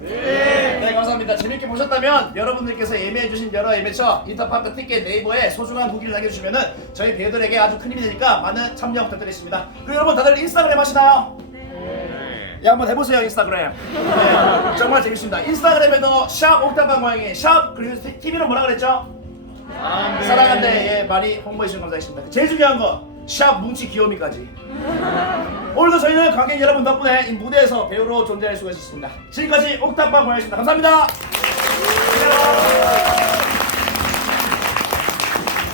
네 감사합니다. 재밌게 보셨다면 여러분들께서 예매해주신 여러 예매처 인터파크 티켓 네이버에 소중한 후기를 남겨주시면은 저희 배우들에게 아주 큰 힘이 되니까 많은 참여 부탁드리겠습니다. 그리고 여러분 다들 인스타그램 하시나요? 예, 한번 해보세요 인스타그램. 네, 정말 재밌습니다. 인스타그램에도 샵 옥탑방 모양의 샵 그리고 TV는 뭐라 그랬죠? 사랑한데 예, 많이 홍보해 주시면 감사하겠습니다. 제일 중요한 거 샵 뭉치 귀요미까지. 오늘도 저희는 관객 여러분 덕분에 이 무대에서 배우로 존재할 수가 있었습니다. 지금까지 옥탑방 모양이었습니다. 감사합니다.